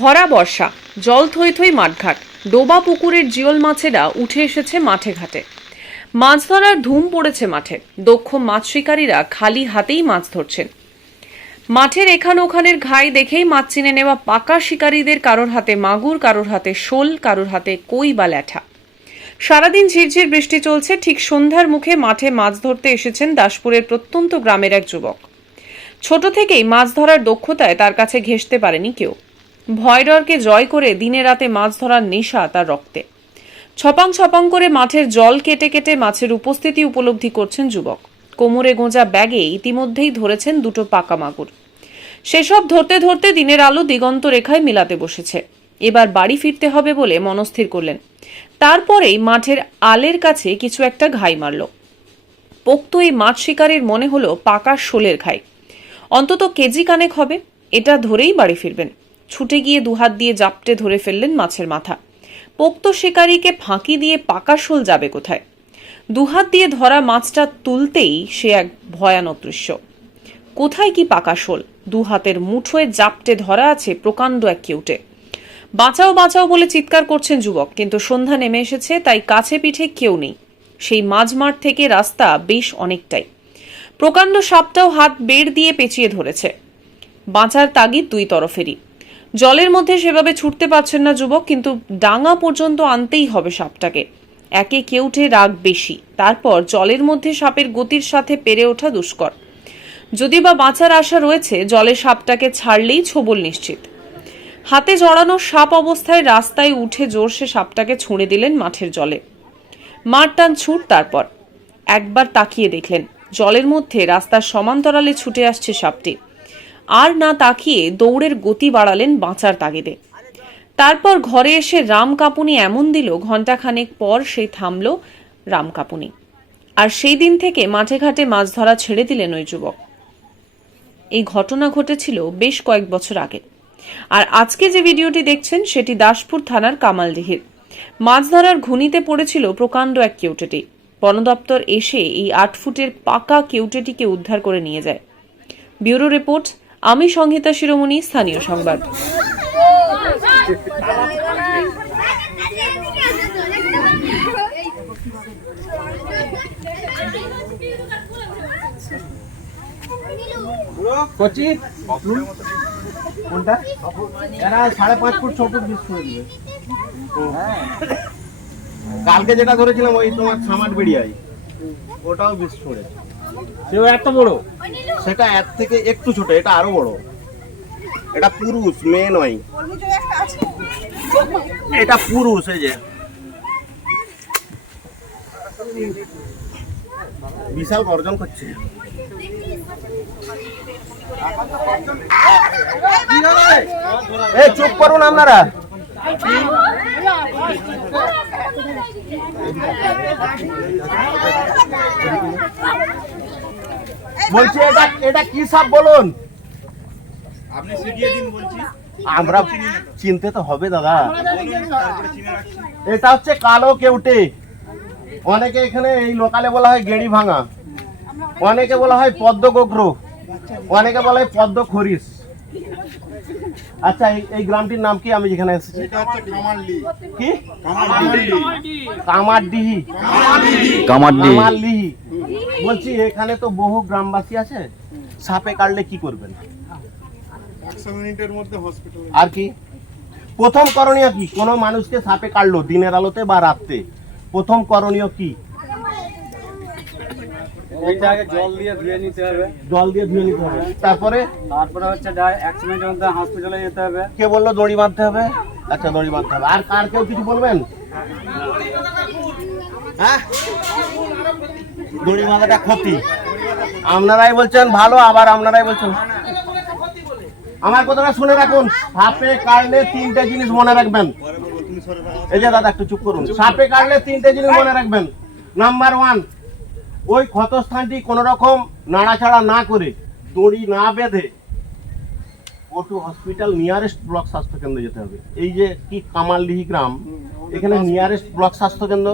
ভরা বর্ষা, জল থই থই মাঠঘাট, ডোবা পুকুরের জিওল মাছেরা উঠে এসেছে মাঠে ঘাটে। মাছ ধরার ধুম পড়েছে মাঠে, দক্ষ মাছ শিকারীরা খালি হাতেই মাছ ধরছেন। মাঠের এখান ওখানের ঘাই দেখেই মাছ চিনে নেওয়া পাকা শিকারীদের কারোর হাতে মাগুর, কারোর হাতে শোল, কারোর হাতে কই বা ল্যাঠা। সারাদিন ঝিরঝির বৃষ্টি চলছে, ঠিক সন্ধ্যার মুখে মাঠে মাছ ধরতে এসেছেন দাসপুরের প্রত্যন্ত গ্রামের এক যুবক। ছোট থেকেই মাছ ধরার দক্ষতায় তার কাছে ঘেঁষতে পারেনি কেউ। ভয় ডরকে জয় করে দিনে রাতে মাছ ধরার নেশা তার রক্তে। ছপাং ছপাং করে মাঠের জল কেটে কেটে মাছের উপস্থিতি উপলব্ধি করছেন যুবক। কোমরে গোঁজা ব্যাগে ইতিমধ্যেই ধরেছেন দুটো পাকা মাগুর। সেসব ধরতে ধরতে দিনের আলো দিগন্ত রেখায় মিলাতে বসেছে। এবার বাড়ি ফিরতে হবে বলে মনস্থির করলেন। তারপরেই মাঠের আলের কাছে কিছু একটা ঘাই মারল। পোক্ত এই মাছ শিকারের মনে হলো পাকা শোলের ঘাই। অন্তত কেজি কানেক হবে, এটা ধরেই বাড়ি ফিরবেন। ছুটে গিয়ে দুহাত দিয়ে জাপটে ধরে ফেললেন মাছের মাথা। পোক্ত শিকারীকে ফাঁকি দিয়ে পাকা শোল যাবে কোথায়? দুহাত দিয়ে ধরা মাছটা তুলতেই সে এক ভয়ানক দৃশ্য। কোথায় কি পাকা শোল? দু হাতের মুঠোয় জাপটে ধরা আছে প্রকাণ্ড এক কেউটে। বাঁচাও বাঁচাও বলে চিৎকার করছেন যুবক, কিন্তু সন্ধ্যা নেমে এসেছে, তাই কাছে পিঠে কেউ নেই। সেই মাঝমাঠ থেকে রাস্তা বেশ অনেকটাই। প্রকাণ্ড সাপটাও হাত বেড় দিয়ে পেঁচিয়ে ধরেছে। বাঁচার তাগিদ দুই তরফেরই। জলের মধ্যে সেভাবে ছুটতে পারছেন না যুবক, কিন্তু ডাঙা পর্যন্ত আনতেই হবে সাপটাকে। একে কেউটে রাগ বেশি, তারপর জলের মধ্যে সাপের গতির সাথে পেরে ওঠা দুষ্কর। যদি বা বাঁচার আশা রয়েছে, জলে সাপটাকে ছাড়লেই ছবল নিশ্চিত। হাতে জড়ানো সাপ অবস্থায় রাস্তায় উঠে জোরসে সাপটাকে ছুঁড়ে দিলেন মাঠের জলে। মাঠ টান ছুট তারপর। একবার তাকিয়ে দেখলেন, জলের মধ্যে রাস্তার সমান্তরালে ছুটে আসছে সাপটি। আর না তাকিয়ে দৌড়ের গতি বাড়ালেন বাঁচার তাগিদে। তারপর ঘরে এসে রাম কাপুনি এমন দিল, ঘণ্টাখানেক পর সেই থামল রাম কাপুনি। আর সেই দিন থেকে মাঠে ঘাটে মাছ ধরা ছেড়ে দিলেন ওই যুবক। এই ঘটনা ঘটেছিল বেশ কয়েক বছর আগে। আর আজকে যে ভিডিওটি দেখছেন, সেটি দাসপুর থানার কামালডিহির। মাছ ধরার ঘুনিতে পড়েছিল প্রকাণ্ড এক কেউটেটি। বন দপ্তর এসে এই আট ফুটের পাকা কেউটেটিকে উদ্ধার করে নিয়ে যায়। ব্যুরো রিপোর্ট আমি সংহিতা শিরোমণি স্থানীয় সংবাদ। কচি? কোনটা? এরা সাড়ে পাঁচ ফুট ছ ফুট বিশ করে দিবে। হ্যাঁ কালকে যেটা ধরেছিলাম ওই তোমার ছামাট বেরিয়াই ওটাও বিশ করে সেও এত বড়? সেটা এর থেকে একটু ছোট, এটা আরও বড়। এটা পুরুষ, মেয়ে নয়। এটা পুরুষ, এই যে। বিশাল গর্জন করছে। এই, চুপ করুন আপনারা। বলছি এটা এটা কি সাপ বলুন? আপনি শিখিয়ে দিন বলছি। আমরা চিনতে তো হবে দাদা। এটা হচ্ছে কালো কেউটে। অনেকে এখানে এই লোকালে বলা হয় গেড়ি ভাঙা অনেকে বলা হয় পদ্ম গোগ্র অনেকে বলা হয় পদ্ম খরিস আচ্ছা এই- গ্রামটির নাম কি? আমি যেখানে এসেছি। এটা কি? কামালডি। কামারডিহি বলছি এখানে তো বহু গ্রামবাসী আছে। সাপে কাটলে কি করবেন? একশো মিনিটের মধ্যে হসপিটাল আর কি? প্রথম করণীয় কি? কোনো মানুষকে সাপে কাটলো দিনের আলোতে বা রাত্রে। প্রথম করণীয় কি? এইটা আগে জল দিয়ে ধুয়ে নিতে হবে। জল দিয়ে ধুয়ে নিতে হবে। তারপরে তারপরে হচ্ছে মিনিটের মধ্যে হসপিটালে যেতে হবে। কে বলল দড়ি বাঁধতে হবে? আচ্ছা দড়ি বাঁধতে হবে। আর কার কেউ কিছু বলবেন? হ্যাঁ? দড়ি বাঁধাটা ক্ষতি। আপনারাই বলছেন ভালো আবার আপনারাই বলছেন। আমার কথাটা শুনে রাখুন। সাপে কাটলে তিনটে জিনিস মনে রাখবেন। এই যে দাদা একটু চুপ করুন। সাপে কাটলে তিনটে জিনিস মনে রাখবেন। নাম্বার ওয়ান ওই ক্ষতস্থানটি কোনো রকম নাড়াচাড়া না করে দড়ি না বেঁধে ওটু হসপিটাল নিয়ারেস্ট ব্লক স্বাস্থ্য কেন্দ্রে যেতে হবে। এই যে কি কামালডিহি গ্রাম, এখানে নিয়ারেস্ট ব্লক স্বাস্থ্য কেন্দ্র,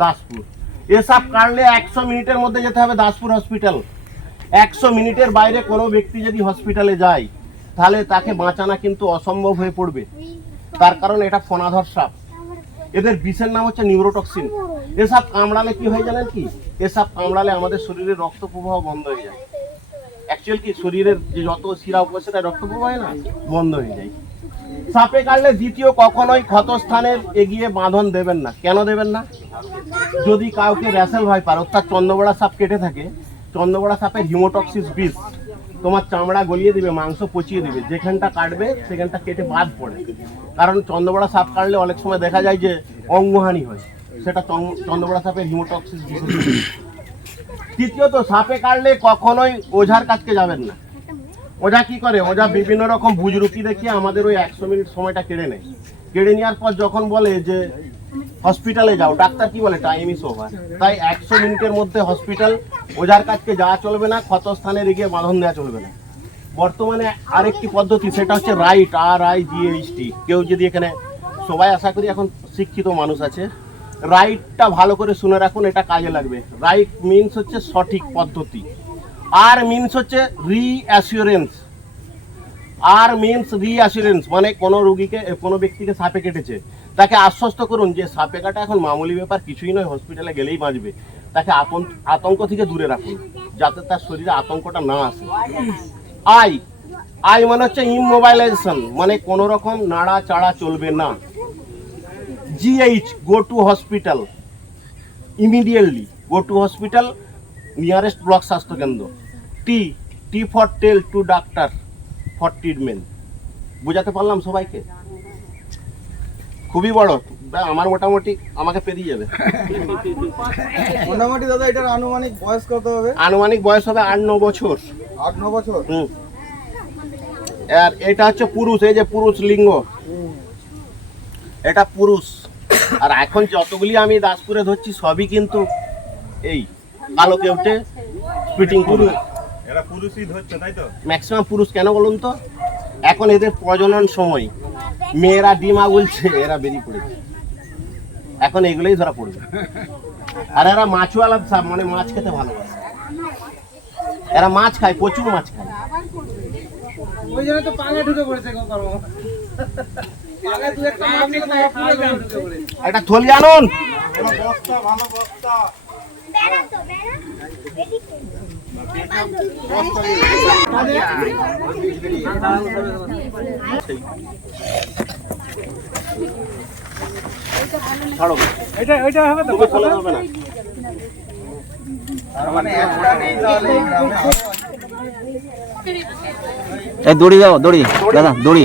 দাসপুর। এসব কাটলে একশো মিনিটের মধ্যে যেতে হবে দাসপুর হসপিটাল। একশো মিনিটের বাইরে কোনো ব্যক্তি যদি হসপিটালে যায়, তাহলে তাকে বাঁচানো কিন্তু অসম্ভব হয়ে পড়বে। তার কারণ এটা ফনাধর সাপ। এদের বিষের নাম হচ্ছে নিউরোটক্সিন। এসব কামড়ালে কি হয় জানেন কি? এসব কামড়ালে আমাদের শরীরে রক্ত প্রবাহ বন্ধ হয়ে যায়। অ্যাকচুয়াল কি? শরীরের যে যত শিরা উপরে সেটা রক্ত প্রবাহ হয় না? বন্ধ হয়ে যায়। সাপে কাটলে দ্বিতীয় কখনোই ক্ষতস্থানের এগিয়ে বাঁধন দেবেন না। কেন দেবেন না? যদি কাউকে র্যাসেল হয় পার, অর্থাৎ চন্দ্রবড়া সাপ কেটে থাকে, চন্দ্রবড়া সাপের হিমোটক্সিস বিষ। তোমার চামড়া গলিয়ে দিবে, মাংস পচিয়ে দিবে, যেখানটা কাটবে সেখানটা কেটে বাদ পড়ে। কারণ চন্দ্রবড়া সাপ কাটলে অনেক সময় দেখা যায় যে অঙ্গহানি হয়। সেটা চন্দ্র- চন্দ্রবড়া সাপের হিমোটক্সিস তৃতীয়ত, সাপে কাটলে কখনোই ওঝার কাছকে যাবেন না। ওঝা কি করে? ওঝা বিভিন্ন রকম বুজরুকি দেখিয়ে আমাদের ওই একশো মিনিট সময়টা কেড়ে নেয়। কেড়ে নেওয়ার পর যখন বলে যে হসপিটালে যাও, ডাক্তার কি বলে? টাইম ইস ওভার তাই একশো মিনিটের মধ্যে হসপিটাল, ওঝার কাছকে যাওয়া চলবে না, ক্ষতস্থানে রেখে বাঁধন দেওয়া চলবে না। বর্তমানে আরেকটি পদ্ধতি, সেটা হচ্ছে রাইট আর আই টি কেউ যদি এখানে, সবাই আশা করি এখন শিক্ষিত মানুষ আছে। রাইটটা ভালো করে শুনে রাখুন, এটা কাজে লাগবে। রাইট মিনস হচ্ছে সঠিক পদ্ধতি। আর মিনস হচ্ছে রি রিঅ্যাসিওরেন্স আর মিনস রিঅ্যাসিওরেন্স মানে কোনো রুগীকে, কোনো ব্যক্তিকে সাপে কেটেছে। তাকে আশ্বস্ত করুন যে সাপে কাটা এখন মামুলি ব্যাপার কিছুই নয় হসপিটালে গেলেই বাঁচবে। তাকে আতঙ্ক আতঙ্ক থেকে দূরে রাখুন, যাতে তার শরীরে আতঙ্কটা না আসে। আই আই মানে হচ্ছে ইমোবাইলাইজেশন মানে কোনো রকম নাড়া চাড়া চলবে না GH go to hospital immediately go to hospital nearest block স্বাস্থ্যকেন্দ্র টি টি for tell to doctor for treatment বোঝাতে পারলাম সবাইকে? খুবই বড়। আমার মোটামুটি আমাকে পেরিয়ে যাবে। মোটামুটি দাদা এটার আনুমানিক বয়স কত হবে? আনুমানিক বয়স হবে আট ন বছর। আট ন বছর? হুম। আর এটা হচ্ছে পুরুষ এই যে পুরুষ লিঙ্গ। এটা পুরুষ। আর এখন যতগুলি আমি দাসপুরে ধরছি সবই কিন্তু এই কালো কেউটে স্পিটিং পুরুষ এরা পুরুষই ধরছে তাই তো? ম্যাক্সিমাম পুরুষ কেন বলুন তো? এখন এদের প্রজনন সময়। মেয়েরা ডিম আগুলছে এরা বেরিয়ে পড়েছে। এখন এগুলোই ধরা পড়বে। আর এরা মাছওয়ালা সাপ মানে মাছ খেতে ভালোবাসে। এরা মাছ খায় প্রচুর মাছ খায়। ওই জন্য তো ঢুকে পড়েছে। একটা থলি আনুন। বস্তা ভালো বস্তা। এটা এটা হবে তো? খোলা যাবে না। এই দড়ি দাও দড়ি। দাদা দড়ি।